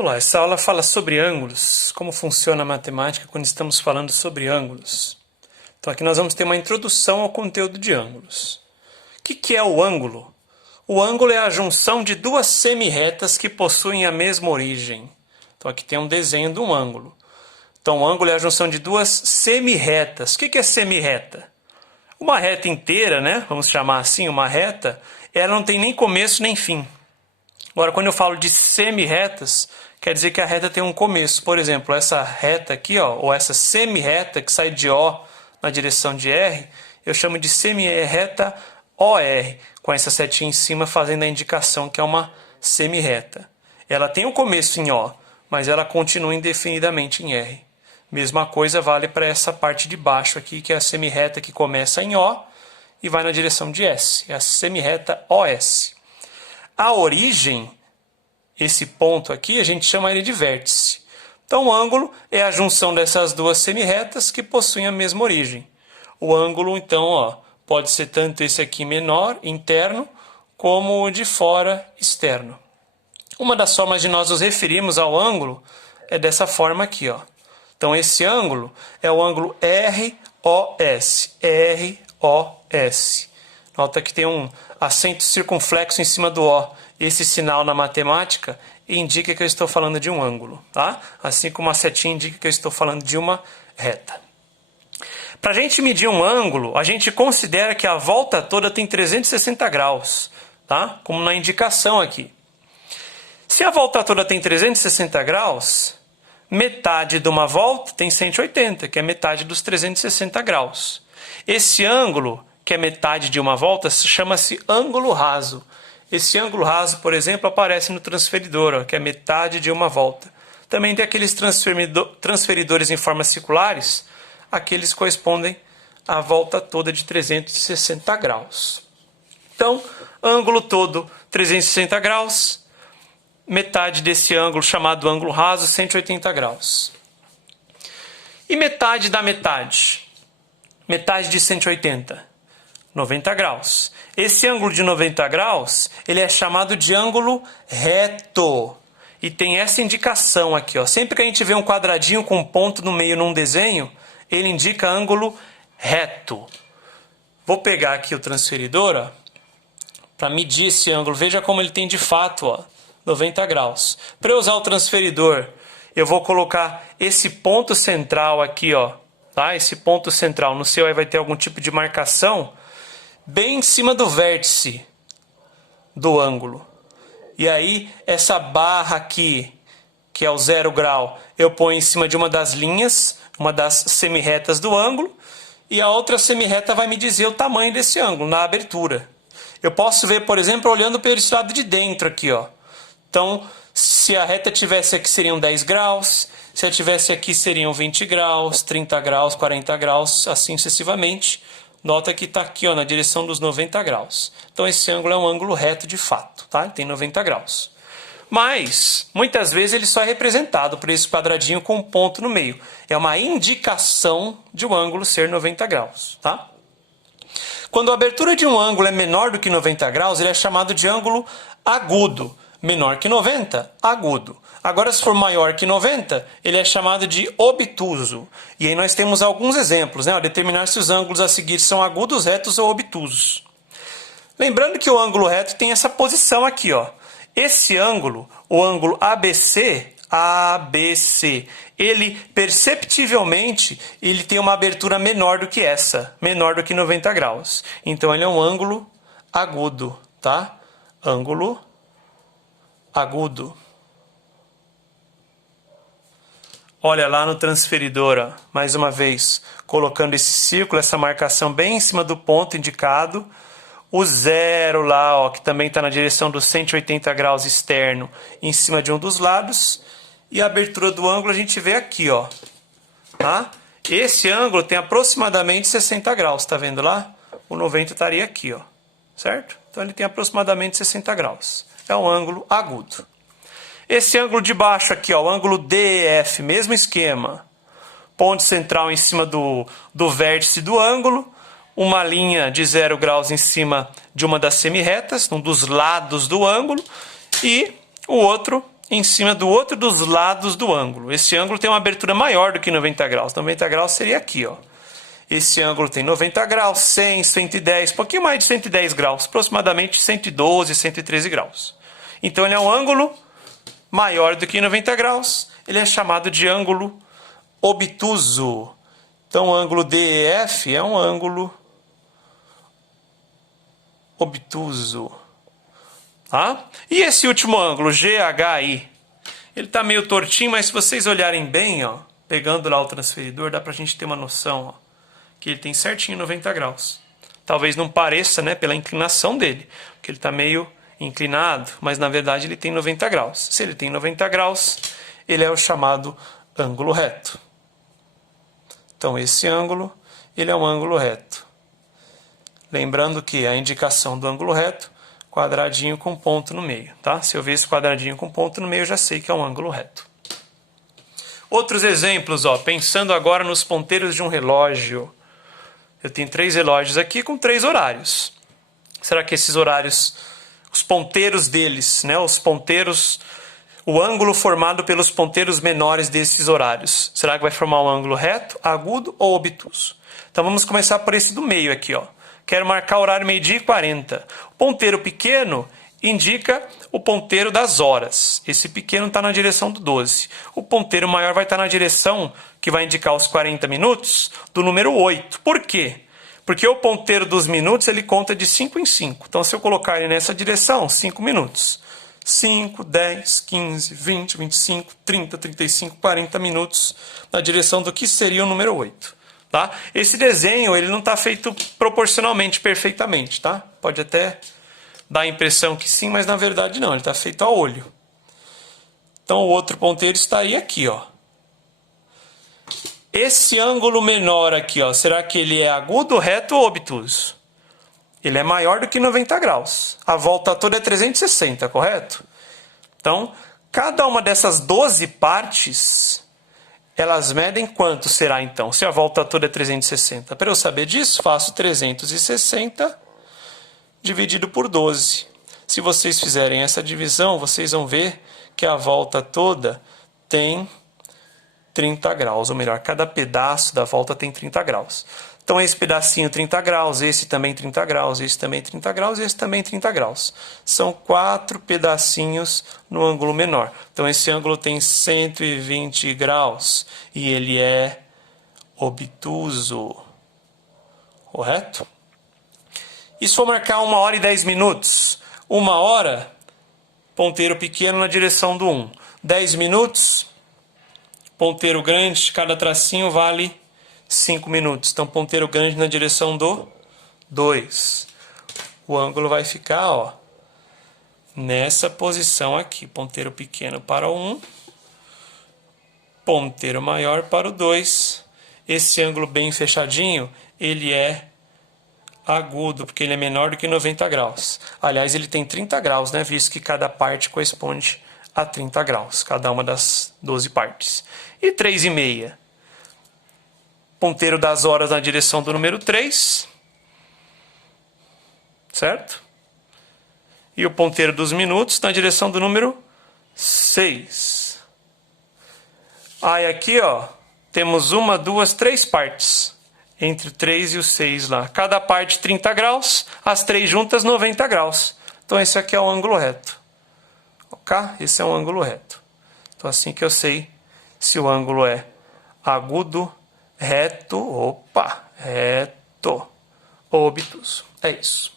Olá, essa aula fala sobre ângulos, como funciona a matemática quando estamos falando sobre ângulos. Então aqui nós vamos ter uma introdução ao conteúdo de ângulos. O que é o ângulo? O ângulo é a junção de duas semirretas que possuem a mesma origem. Então aqui tem um desenho de um ângulo. Então o ângulo é a junção de duas semirretas. O que é semirreta? Uma reta inteira, né? Vamos chamar assim, uma reta, ela não tem nem começo nem fim. Agora, quando eu falo de semirretas, quer dizer que a reta tem um começo. Por exemplo, essa reta aqui, ó, ou essa semirreta que sai de O na direção de R, eu chamo de semirreta OR, com essa setinha em cima fazendo a indicação que é uma semirreta. Ela tem um começo em O, mas ela continua indefinidamente em R. Mesma coisa vale para essa parte de baixo aqui, que é a semirreta que começa em O e vai na direção de S. É a semirreta OS. A origem, esse ponto aqui, a gente chama ele de vértice. Então, o ângulo é a junção dessas duas semirretas que possuem a mesma origem. O ângulo, então, ó, pode ser tanto esse aqui menor, interno, como o de fora, externo. Uma das formas de nós nos referirmos ao ângulo é dessa forma aqui, ó. Então, esse ângulo é o ângulo ROS. ROS. Nota que tem um acento circunflexo em cima do O. Esse sinal na matemática indica que eu estou falando de um ângulo, tá? Assim como a setinha indica que eu estou falando de uma reta. Para a gente medir um ângulo, a gente considera que a volta toda tem 360 graus, tá? Como na indicação aqui. Se a volta toda tem 360 graus, metade de uma volta tem 180, que é metade dos 360 graus. Esse ângulo, que é metade de uma volta, chama-se ângulo raso. Esse ângulo raso, por exemplo, aparece no transferidor, ó, que é metade de uma volta. Também tem aqueles transferidores em formas circulares, aqueles correspondem à volta toda de 360 graus. Então, ângulo todo 360 graus, metade desse ângulo chamado ângulo raso, 180 graus. E metade da metade? Metade de 180, 90 graus. Esse ângulo de 90 graus, ele é chamado de ângulo reto. E tem essa indicação aqui, ó. Sempre que a gente vê um quadradinho com um ponto no meio num desenho, ele indica ângulo reto. Vou pegar aqui o transferidor, para medir esse ângulo. Veja como ele tem de fato, ó, 90 graus. Para eu usar o transferidor, eu vou colocar esse ponto central aqui, ó. Tá? Esse ponto central no seu aí vai ter algum tipo de marcação bem em cima do vértice do ângulo. E aí, essa barra aqui, que é o 0 grau, eu ponho em cima de uma das linhas, uma das semirretas do ângulo, e a outra semirreta vai me dizer o tamanho desse ângulo, na abertura. Eu posso ver, por exemplo, olhando para esse lado de dentro aqui, ó. Então, se a reta tivesse aqui, seriam 10 graus. Se ela tivesse aqui, seriam 20 graus, 30 graus, 40 graus, assim sucessivamente. Nota que está aqui, ó, na direção dos 90 graus. Então, esse ângulo é um ângulo reto de fato, tá? Tem 90 graus. Mas, muitas vezes, ele só é representado por esse quadradinho com um ponto no meio. É uma indicação de um ângulo ser 90 graus, tá? Quando a abertura de um ângulo é menor do que 90 graus, ele é chamado de ângulo agudo. Menor que 90, agudo. Agora, se for maior que 90, ele é chamado de obtuso. E aí nós temos alguns exemplos, né? Determinar se os ângulos a seguir são agudos, retos ou obtusos. Lembrando que o ângulo reto tem essa posição aqui, ó. Esse ângulo, o ângulo ABC, ele perceptivelmente ele tem uma abertura menor do que essa, menor do que 90 graus. Então, ele é um ângulo agudo, tá? Ângulo agudo. Olha lá no transferidor, ó, mais uma vez, colocando esse círculo, essa marcação bem em cima do ponto indicado. O 0 lá, ó, que também está na direção dos 180 graus externo, em cima de um dos lados. E a abertura do ângulo a gente vê aqui, ó. Tá? Esse ângulo tem aproximadamente 60 graus, tá vendo lá? O 90 estaria aqui, ó. Certo? Então ele tem aproximadamente 60 graus. É um ângulo agudo. Esse ângulo de baixo aqui, ó, o ângulo DF, mesmo esquema. Ponto central em cima do vértice do ângulo. Uma linha de 0 graus em cima de uma das semirretas, um dos lados do ângulo. E o outro em cima do outro dos lados do ângulo. Esse ângulo tem uma abertura maior do que 90 graus. 90 graus seria aqui, ó. Esse ângulo tem 90 graus, 100, 110, um pouquinho mais de 110 graus, aproximadamente 112, 113 graus. Então ele é um ângulo maior do que 90 graus, ele é chamado de ângulo obtuso. Então o ângulo DEF é um ângulo obtuso. Tá? E esse último ângulo, GHI, ele está meio tortinho, mas se vocês olharem bem, ó, pegando lá o transferidor, dá para a gente ter uma noção, ó, que ele tem certinho 90 graus. Talvez não pareça, né, pela inclinação dele, porque ele está meio inclinado, mas na verdade ele tem 90 graus. Se ele tem 90 graus, ele é o chamado ângulo reto. Então esse ângulo, ele é um ângulo reto. Lembrando que a indicação do ângulo reto, quadradinho com ponto no meio, tá? Se eu ver esse quadradinho com ponto no meio, eu já sei que é um ângulo reto. Outros exemplos, ó, pensando agora nos ponteiros de um relógio. Eu tenho 3 relógios aqui com 3 horários. Será que esses horários, os ponteiros deles, né, os ponteiros, o ângulo formado pelos ponteiros menores desses horários, será que vai formar um ângulo reto, agudo ou obtuso? Então vamos começar por esse do meio aqui, ó. Quero marcar o horário 12h40. O ponteiro pequeno indica o ponteiro das horas. Esse pequeno está na direção do 12. O ponteiro maior vai estar na direção que vai indicar os 40 minutos do número 8. Por quê? Porque o ponteiro dos minutos ele conta de 5 em 5. Então se eu colocar ele nessa direção, 5 minutos. 5, 10, 15, 20, 25, 30, 35, 40 minutos na direção do que seria o número 8. Tá? Esse desenho ele não está feito proporcionalmente perfeitamente. Tá? Pode até dar a impressão que sim, mas na verdade não. Ele está feito a olho. Então o outro ponteiro estaria aqui. Ó. Esse ângulo menor aqui, ó, será que ele é agudo, reto ou obtuso? Ele é maior do que 90 graus. A volta toda é 360, correto? Então, cada uma dessas 12 partes, elas medem quanto será então? Se a volta toda é 360. Para eu saber disso, faço 360 dividido por 12. Se vocês fizerem essa divisão, vocês vão ver que a volta toda tem 30 graus. Ou melhor, cada pedaço da volta tem 30 graus. Então esse pedacinho 30 graus, esse também 30 graus, esse também 30 graus, esse também 30 graus. São 4 pedacinhos no ângulo menor. Então esse ângulo tem 120 graus e ele é obtuso. Correto? E se for marcar 1 hora e 10 minutos? 1 hora, ponteiro pequeno na direção do 1. 10 minutos, ponteiro grande, cada tracinho vale 5 minutos. Então, ponteiro grande na direção do 2. O ângulo vai ficar, ó, nessa posição aqui. Ponteiro pequeno para o 1. Ponteiro maior para o 2. Esse ângulo bem fechadinho, ele é agudo, porque ele é menor do que 90 graus. Aliás, ele tem 30 graus, né? Visto que cada parte corresponde a 30 graus. Cada uma das 12 partes. E 3,5. Ponteiro das horas na direção do número 3, certo? E o ponteiro dos minutos na direção do número 6. Aí aqui, ó, temos 1, 2, 3 partes, entre o 3 e o 6 lá. Cada parte 30 graus, as 3 juntas 90 graus. Então esse aqui é o ângulo reto. Ok? Esse é um ângulo reto. Então assim que eu sei se o ângulo é agudo, reto, reto ou obtuso. É isso.